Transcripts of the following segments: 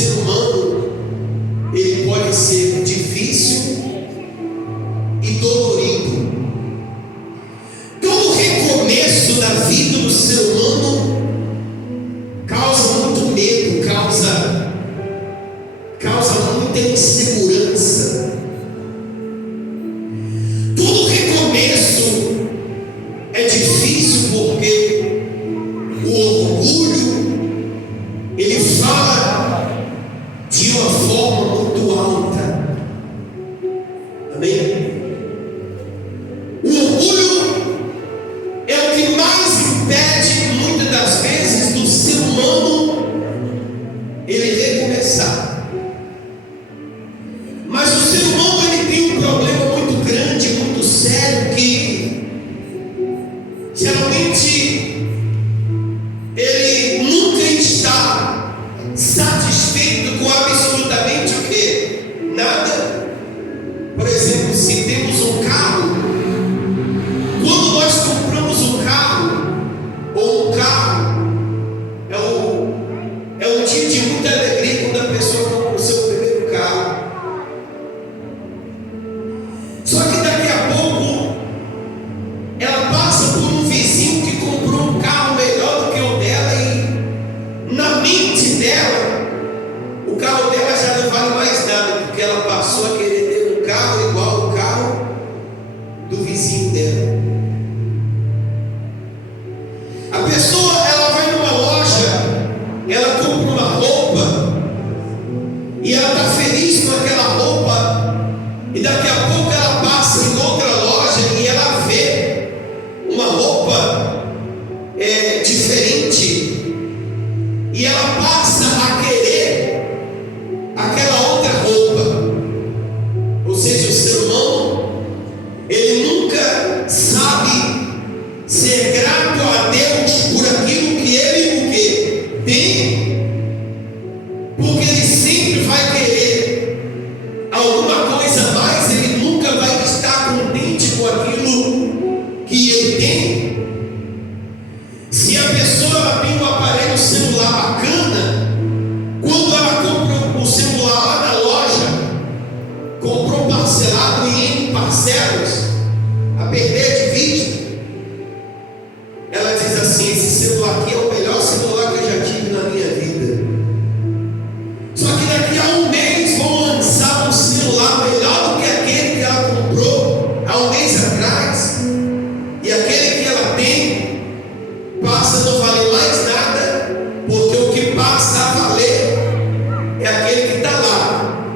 ser humano, ele pode ser difícil e dolorido. Todo recomeço da vida do ser humano causa muito medo, causa muita insegurança. Todo recomeço é difícil porque o orgulho, ele fala de uma forma muito alta. Amém? O orgulho é o que mais impede, muitas das vezes, do ser humano ele recomeçar. Mas o ser humano ele tem um problema muito grande, muito sério, que geralmente ele nunca está satisfeito com absolutamente o quê? Nada. Por exemplo, se temos um carro, quando nós compramos um carro, ou um carro, é um dia de muita alegria quando a pessoa compra o seu primeiro carro. Só que daqui a pouco ela passa por um vizinho que comprou um carro melhor do que o dela, e na mente dela o carro dela já não vale mais nada, porque ela passou a querer ter um carro igual ao carro do vizinho dela. A pessoa ela vai numa loja, ela compra uma roupa e ela está feliz com aquela roupa, e daqui a pouco ela passa em outra loja e ela vê uma roupa diferente, e ela passa a querer aquela outra roupa. Ou seja, o ser humano ele nunca sabe ser grato a Deus por aquilo que ele o quê? Tem, porque ele sempre vai querer alguma coisa a mais, ele nunca vai estar contente com aquilo que ele tem. Se a pessoa ela tem um aparelho celular bacana, quando ela compra o celular lá na loja, comprou parcelado e em parcelas, a perder de vista, ela diz assim: esse celular aqui é o melhor celular que eu já tive na minha vida. Só que daqui a um mês vão lançar um celular melhor do que aquele que ela comprou há um mês atrás, e aquele que ela tem passa a não valer mais nada, porque o que passa a valer é aquele que está lá.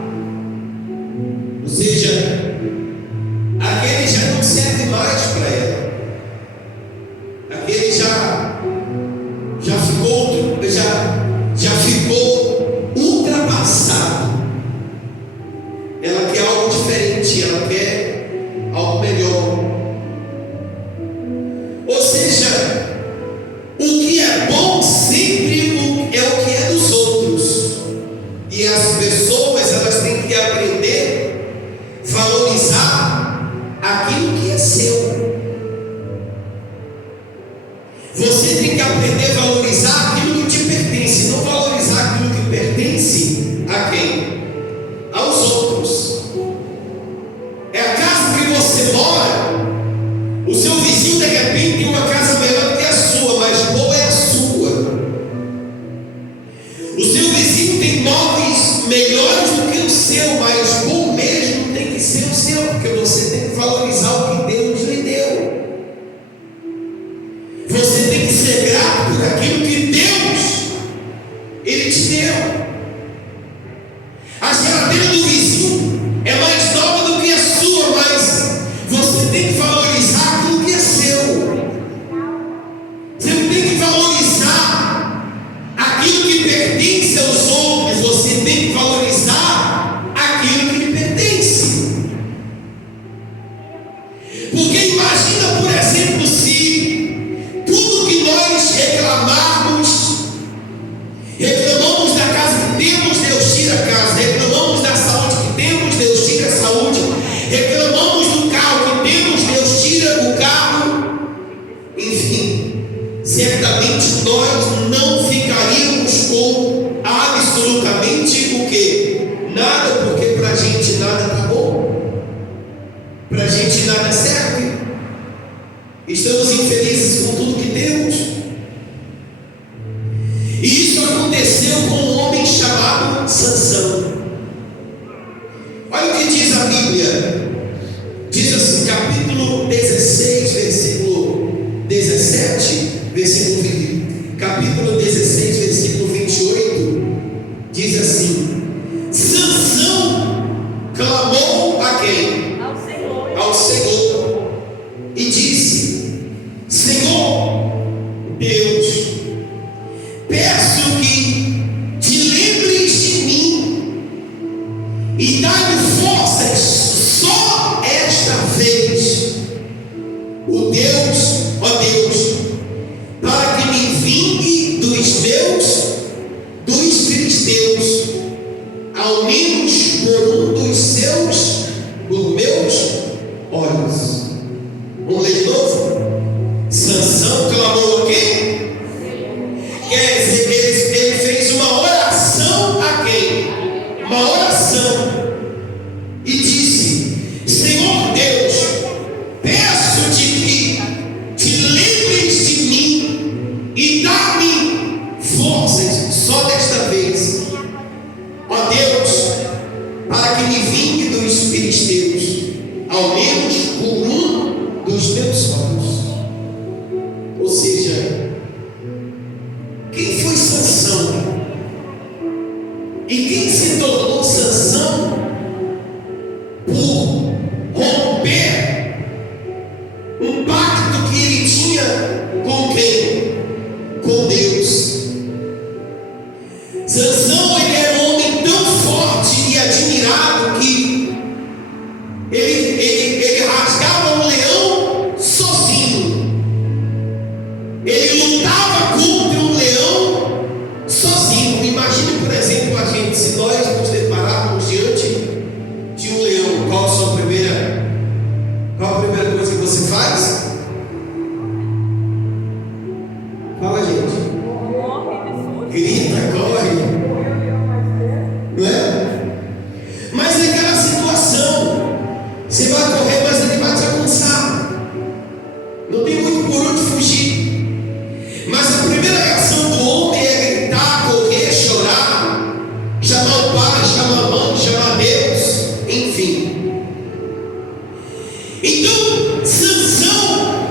Ou seja, aquele já não serve mais para ela. Aquele já ficou ultrapassado. Ela quer algo diferente, ela quer algo melhor. Ou seja, o que é bom sempre é o que é dos outros, e as pessoas elas têm que aprender a valorizar aquilo que é seu. Você tem que aprender a valorizar aquilo que te pertence, não valorizar aquilo que pertence a quem? Aos outros. É a casa que você mora, o seu vizinho de repente tem uma casa melhor do que a sua, mas boa é a sua. O seu vizinho tem móveis melhores do que o seu, mas bom mesmo tem que ser o seu, porque você tem que valorizar o que Deus lhe deu. Você tem que ser grato por aquilo que Deus ele te deu. nada serve, estamos infelizes com tudo que temos. E isso aconteceu com um homem chamado Sansão. Olha o que diz a Bíblia. Diz assim, capítulo 16, versículo 17, capítulo 16, versículo 28, diz assim: Sansão clamou a quem? Ao Senhor, e disse: Senhor Deus, peço que te lembres de mim e dá-me forças só esta vez, ó Deus, para que me vingue dos filisteus, ao menos por meus olhos. Vamos ler de novo? Sansão clamou a quem? Quer dizer, ele fez uma oração a quem? Uma oração. E disse: Senhor Deus, peço-te que te lembres de mim e dá-me forças só desta vez, ó Deus, para que me vingue dos filisteus, ao menos por um dos meus olhos. Ou seja, quem foi Sansão? E quem se tornou Sansão por romper um pacto que ele tinha com quem? Com Deus. Sansão, ele era um homem tão forte e admirado que ele rasgava um leão sozinho. Ele lutava contra um leão sozinho. Imagine, por exemplo, a gente, se nós nos depararmos diante de um leão, qual a primeira coisa que você faz? Fala, gente. Grita, corre. Não é? Mas é aquela situação. Você vai correr, mas ele vai te alcançar. Não tem muito por onde fugir. Mas a primeira reação do homem é gritar, correr, chorar, chamar o pai, chamar a mãe, chamar Deus, enfim. Então, Sansão,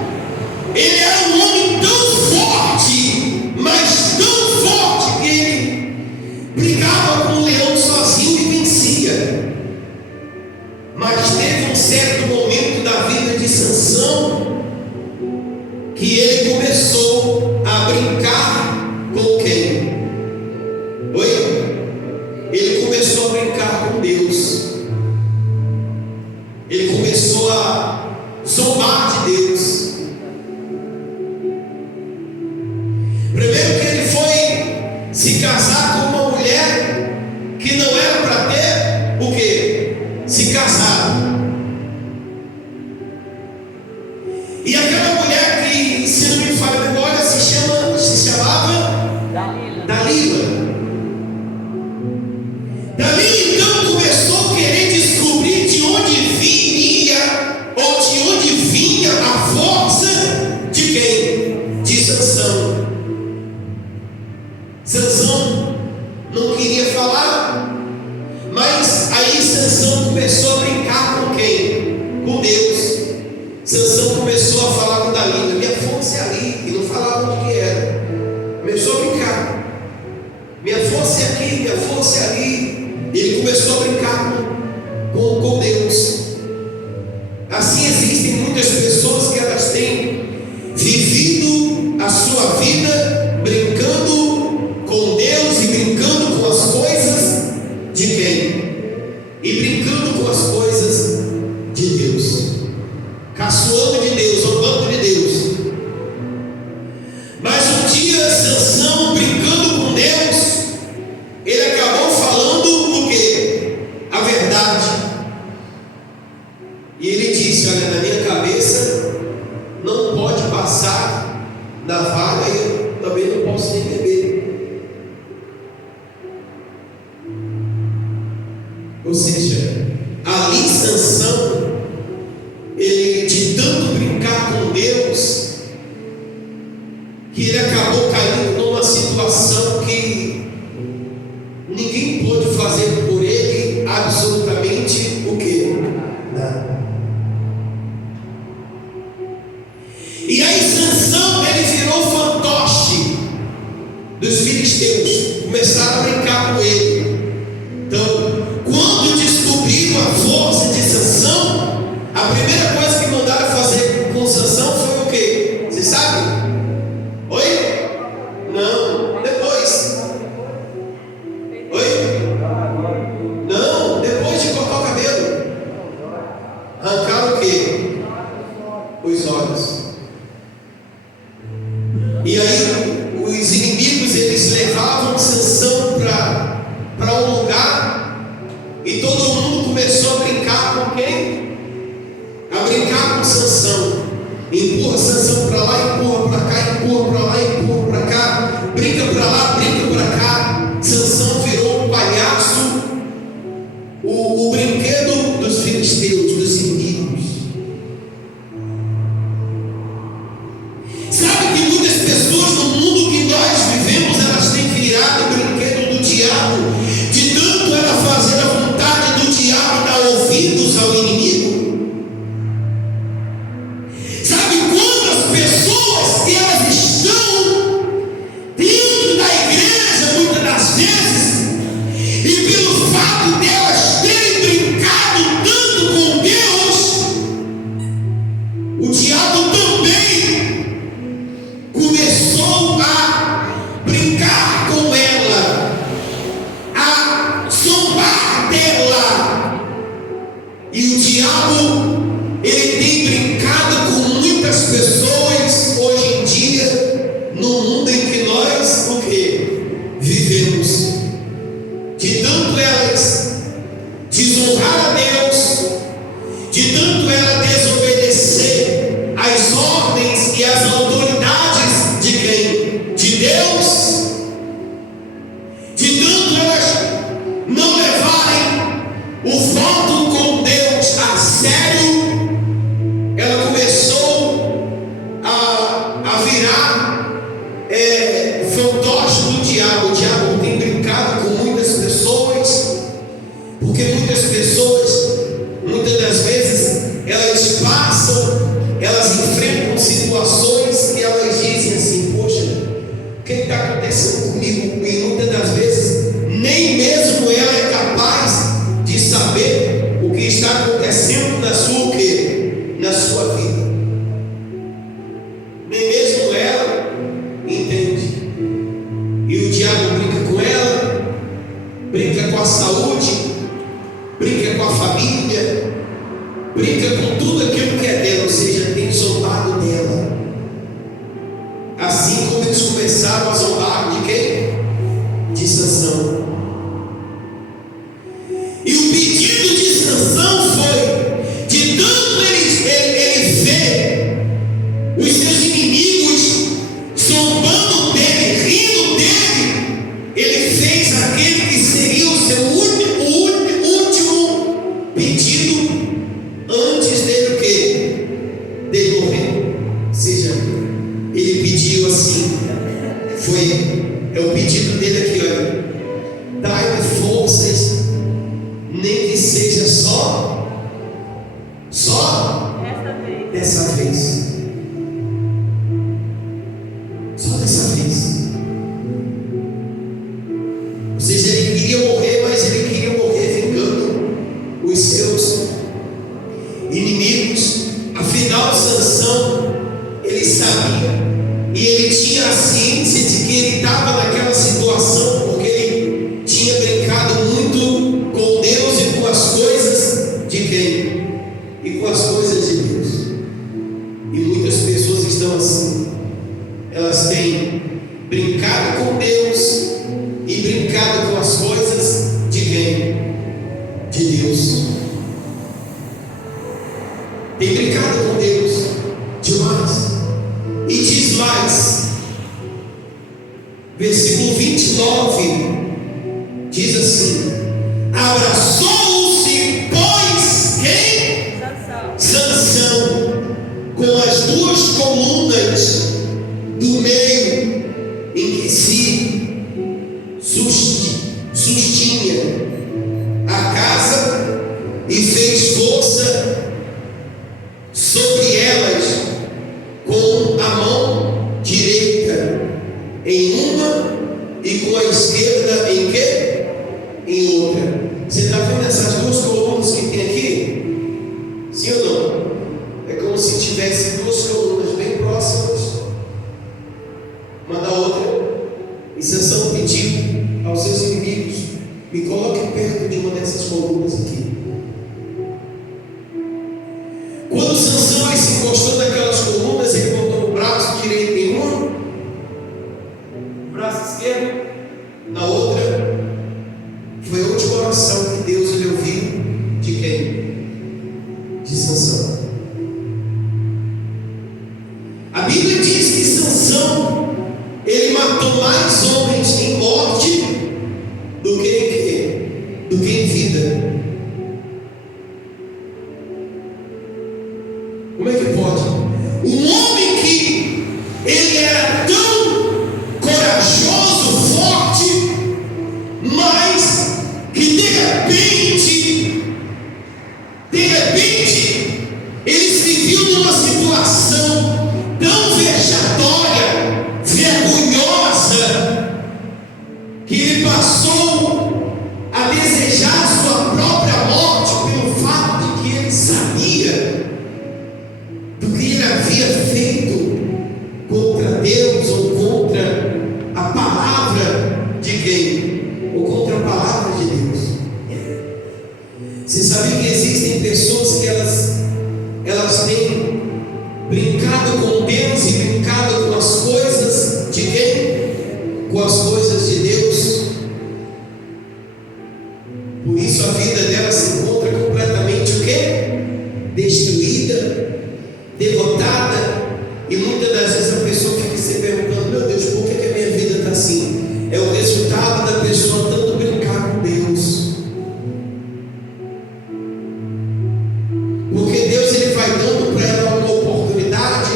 ele era um homem tão forte, mas tão forte, que ele brigava com o leão sozinho e vencia. Mas teve um certo momento da vida de Sansão que ele começou a brincar com quem? Oi? Ele começou a brincar com Deus. Ele começou a zombar de Deus. Primeiro que ele foi se casar com uma mulher que não era para ter o quê? Se casado. E aquela mulher que, se não me falha a memória, se chamava Dalila. Dalila então começou a querer descobrir de onde viria, ou de onde vinha a força de quem? De Sansão. Sansão não queria falar, mas aí Sansão começou a brincar com quem? Com Deus. Sansão começou a falar com Dalila: minha força é ali, e não falava o que era. Começou a brincar: minha força é aqui, minha força é ali. Ele começou a brincar com Deus. Assim existem muitas pessoas que elas têm vivido a sua vida brincando com Deus e brincando com as coisas de quem? E brincando com as coisas de Deus, caçoando de Deus, zombando de Deus. Mas um dia Sansão, brincando com Deus, ele acabou falando o quê? A verdade. E ele disse: olha, na minha cabeça não pode passar da vaga, e eu também não posso nem beber. Ou seja, ali Sansão, ele ninguém pôde fazer por ele absolutamente o quê? Nada. E aí Sansão, ele virou fantoche dos filisteus, começaram a brincar com ele. Então, quando descobriram a força de Sansão, a primeira coisa que mandaram fazer com Sansão foi o quê? Você sabe? Oi? Não, depois. Oi? Não, depois de cortar o cabelo. Arrancaram o quê? Os olhos. E aí os inimigos, eles levavam Sansão para um lugar, e todo mundo começou a brincar com quem? A brincar com Sansão. Empurra Sansão para lá, empurra para cá, empurra para lá, empurra para cá, brinca para lá, brinca para cá. Sansão virou um palhaço, o brinquedo dos filisteus, dos inimigos. Sabe que muitas pessoas no mundo que nós vivemos, elas têm virado o brinquedo do diabo, de tanto ela fazer a vontade do diabo, dar ouvidos ao inimigo. Sabe quantas pessoas que elas estão dentro da igreja, muitas das vezes, e pelo fato delas terem brincado tanto com Deus, o diabo também começou a brincar com ela, a zombar dela. E o diabo, ele tem brincado com muitas pessoas hoje em dia, no mundo em que nós, o quê? Vivemos. De tanto elas desonrar a Deus, de tanto ela desobedecer às ordens e às autoridades de quem? De Deus. De tanto elas não levarem o voto com Deus a sério, ela começou a virar fantoche do diabo. O diabo tem brincado com muitas pessoas, porque muitas pessoas, muitas das vezes, elas passam, elas enfrentam situações que elas dizem assim: poxa, o que está acontecendo comigo? E muitas das vezes, nem mesmo ela é capaz de saber o que está acontecendo na sua, o quê? Na sua vida. Nem mesmo ela entende. E o diabo brinca com ela, brinca com a saúde, brinca com a família, brinca com tudo aquilo que é dela, ou seja, tem zombado dela. Assim como eles começaram a zombar de quem? De Sansão. E o pedido de Sansão foi, de tanto ele ver os seus inimigos zombando dele, rindo dele, ele fez aquele que seria o seu último pedido antes dele o quê? Dele morrer. Ou seja, ele pediu assim, é o pedido dele aqui, olha: dai-me forças, nem que seja só dessa vez. Só dessa vez. Ou seja, ele queria morrer, mas ele queria morrer vingando os seus inimigos. Afinal, Sansão, ele sabia, e ele tinha a ciência de que ele estava naquela situação porque ele tinha brincado muito com Deus e com as coisas de quem? E com as coisas de Deus. E muitas pessoas estão assim, elas têm brincado com Deus e brincado com as coisas de quem? De Deus. Tem brincado com Deus demais. E diz mais, versículo 29, diz assim: abraçou-se, pois, quem? Sansão, com as duas colunas do meio, em que se sustinha. tinha a casa e fez força sobre elas com a mão direita em uma e com a esquerda em quê? Em outra. Você está vendo essas duas colunas que tem aqui? Sim ou não? É como se tivesse duas colunas bem próximas uma da outra. E Sansão pediu aos seus inimigos: me coloque perto de uma dessas colunas aqui. Quando Sansão ele se encostou naquelas colunas, ele botou o braço direito em uma, o braço esquerdo na outra. Foi a última oração que Deus lhe ouviu de quem? De Sansão. A Bíblia diz que Sansão ele matou mais homens em morte do que em quê? Do que em vida. Como é que pode? Um homem que ele era tão corajoso, forte, mas que de repente ele se viu numa situação tão vexatória, vergonhosa, que ele passou a desejar sua própria morte pelo fato de que ele sabia do que ele havia feito contra Deus ou contra a palavra de quem? Ou contra a palavra de Deus. Você sabia que existem pessoas que elas têm brincado com Deus e brincado com as coisas de quem? Com as coisas de Deus. Por isso a vida dela se encontra completamente o quê? Destruída, derrotada. E muitas das vezes a pessoa fica se perguntando: meu Deus, por que a minha vida está assim? É o resultado da pessoa tanto brincar com Deus. Porque Deus ele vai dando para ela uma oportunidade,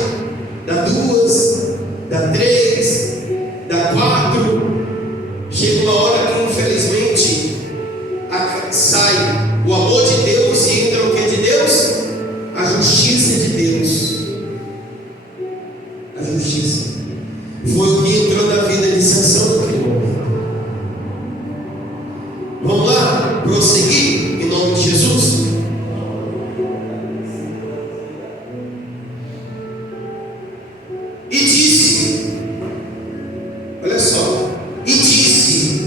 dá 2, dá 3, dá 4. Chega uma hora que infelizmente sai o amor de Deus e entra o que de Deus? A justiça de Deus. A justiça foi o que entrou na vida de Sansão naquele momento. Vamos lá, prosseguir em nome de Jesus. E disse, olha só, e disse: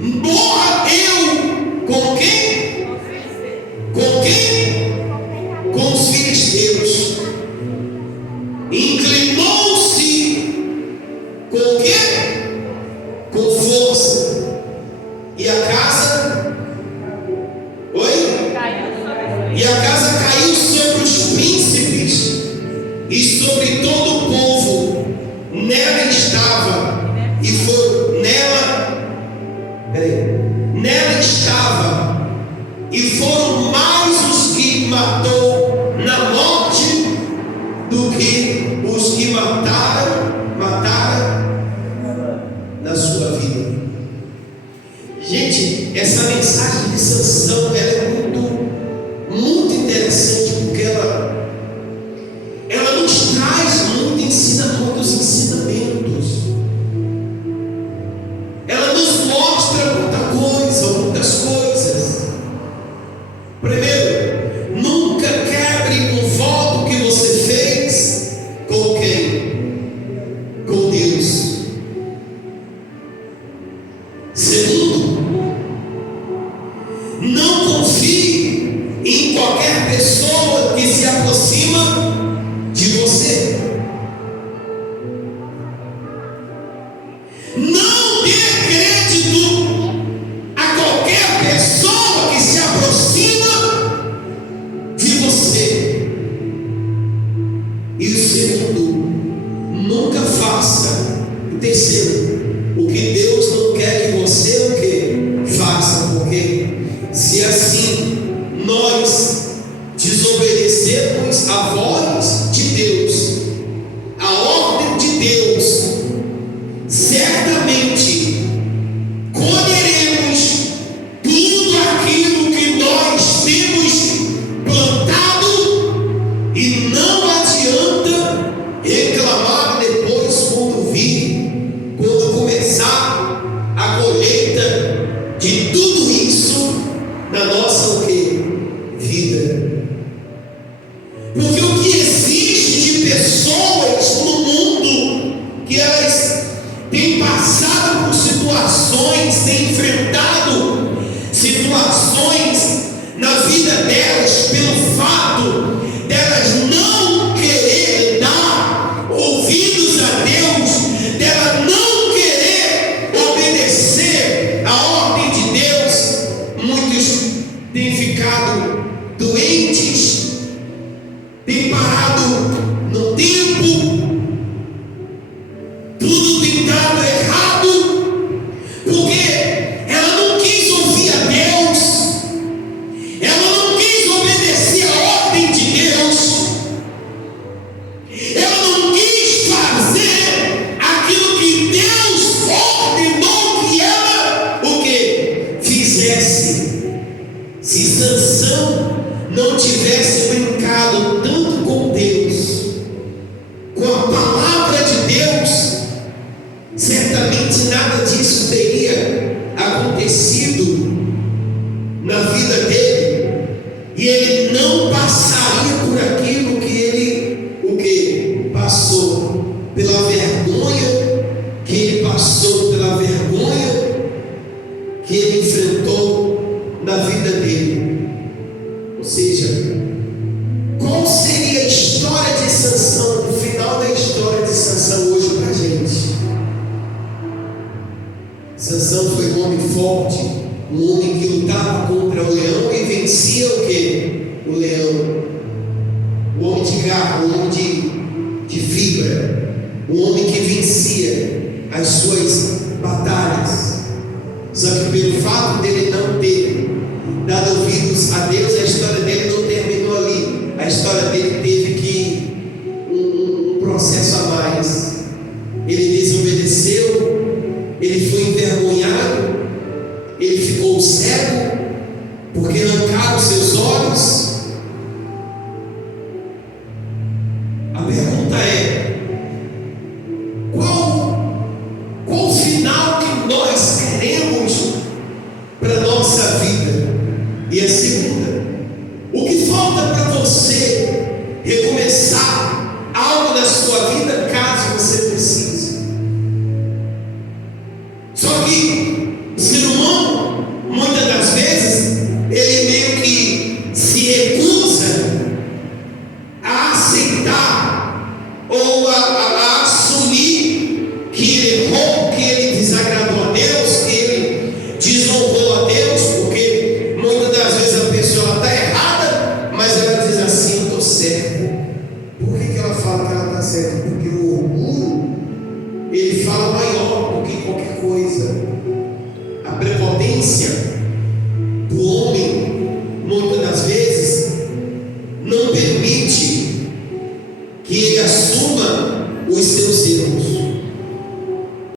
morra eu com quem? Com quem? Com os filisteus. Inclinou-se com o quê? Com força. E a casa, oi? E a casa caiu sobre os príncipes e sobre todo o povo. Nela estava e foi nela estava e foram mais os que matou na morte do que os que mataram na sua vida. Gente, essa mensagem de Sansão ela é muito interessante, porque ela nos traz muitos ensinamentos. Ela nos mostra muitas coisas. Primeiro, nunca quebre um voto que você fez com quem? Com Deus. Segundo, não confie em qualquer pessoa que se aproxima de você. Não dê crédito a qualquer pessoa que se aproxima de você. E o segundo, nunca faça. O terceiro, o que Deus não quer que você o quê? Faça, porque se assim nós desobedecermos a voz de Deus, a ordem de Deus, certamente colheremos situações na vida delas pelo fato delas não querer dar ouvidos a Deus, delas não querer obedecer a ordem de Deus. Muitos têm ficado doentes, têm parado no tempo, tudo tem dado errado, porque ela não quis ouvir a Deus, ela não quis obedecer a ordem de Deus, ela não quis fazer aquilo que Deus ordenou que ela o que fizesse. Se Sansão não tivesse brincado tanto com Deus, com a palavra de Deus, certamente nada disso teria acontecido na vida dele, e ele não passaria por aquilo que ele passou, pela vergonha que ele passou, pela vergonha que ele enfrentou na vida dele. Ou seja, qual seria a história de Sansão, o final da história de Sansão hoje para a gente? Sansão foi um homem forte, um homem que lutava contra o leão e vencia o que? O leão. Um homem de garra, um homem de fibra, um homem que vencia as suas batalhas. Só que